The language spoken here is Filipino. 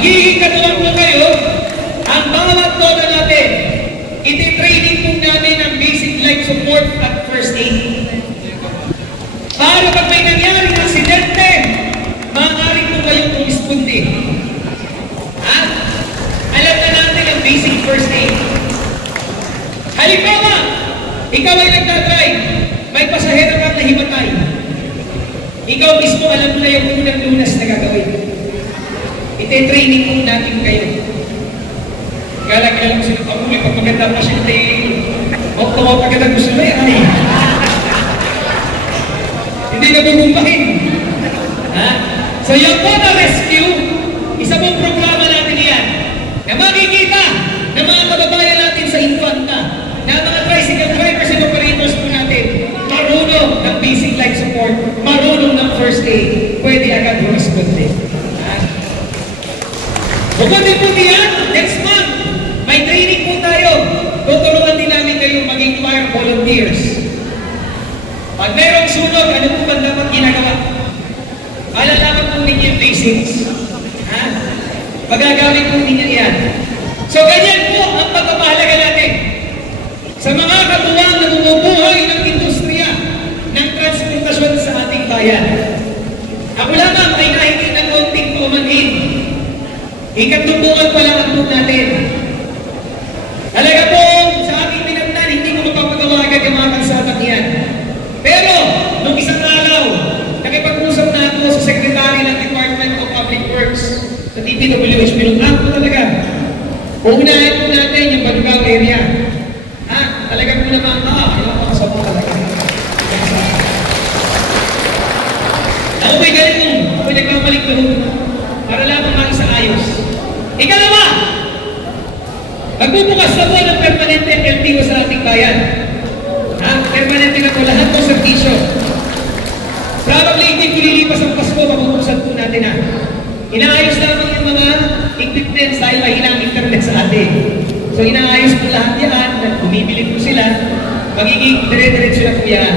Magiging katuwang po kayo, ang bawat tono natin, iti-training po namin ng basic life support at first aid. Para pag may nangyaring aksidente, maaaring po kayong kumispundi. At alam na natin ang basic first aid. Halimbawa, ikaw ay nagdadrive, may pasahero kang nahimatay. Ikaw mismo alam mo na yung unang lunas na gagawin. Ite-training po natin kayo. Kala-kala ko sila pamuli, pag maganda pa siya, o tumapaganda gusto na yan. Hindi na bumumbahin. So yung Total Rescue, isa pong programa natin yan, na makikita ng mga kababayan natin sa Infanta, na mga tricycle drivers and operators po natin, marunong ng basic life support, marunong ng first aid, pwede agad humisponde. Bukod din po diyan, next month, may training po tayo. Tuturuan din namin kayo maging fire volunteers. Pag mayroong sunog, ano po ba dapat ginagawa? Alalaman po ninyo yung basics. Pagagawin po ninyo yan. So ganyan po ang pagpapahalaga natin sa mga katuwang na bumubuhay ng industriya ng transportasyon sa ating bayan. Ako lamang ay nahitin ng konting tumanhin. Ikatutulad pa lang ang po natin. Talaga po, sa aking pinagnan, hindi ko mapapagawa agad yung mga kalsatan yan. Pero, nung isang araw, nakipag-usap na ako sa Secretary ng Department of Public Works sa DPWH, pinuntahan ko talaga. Uunahin po natin yung Badugao area. Talaga po naman, ilang makasama talaga. Ako may ganun, ako'y nagmamalik doon para lamang maisayos. Ikalawa, magbubukas na po ng permanente LTO sa ating bayan. Permanente na po lahat ng servisyo. Probably hindi pinilipas ang Pasko, mabubuksan po natin na. Inaayos naman yung mga equipments dahil mahinang internet sa atin. So inaayos po lahat yan, bumibili po sila, magiging dire-diretso na po yan.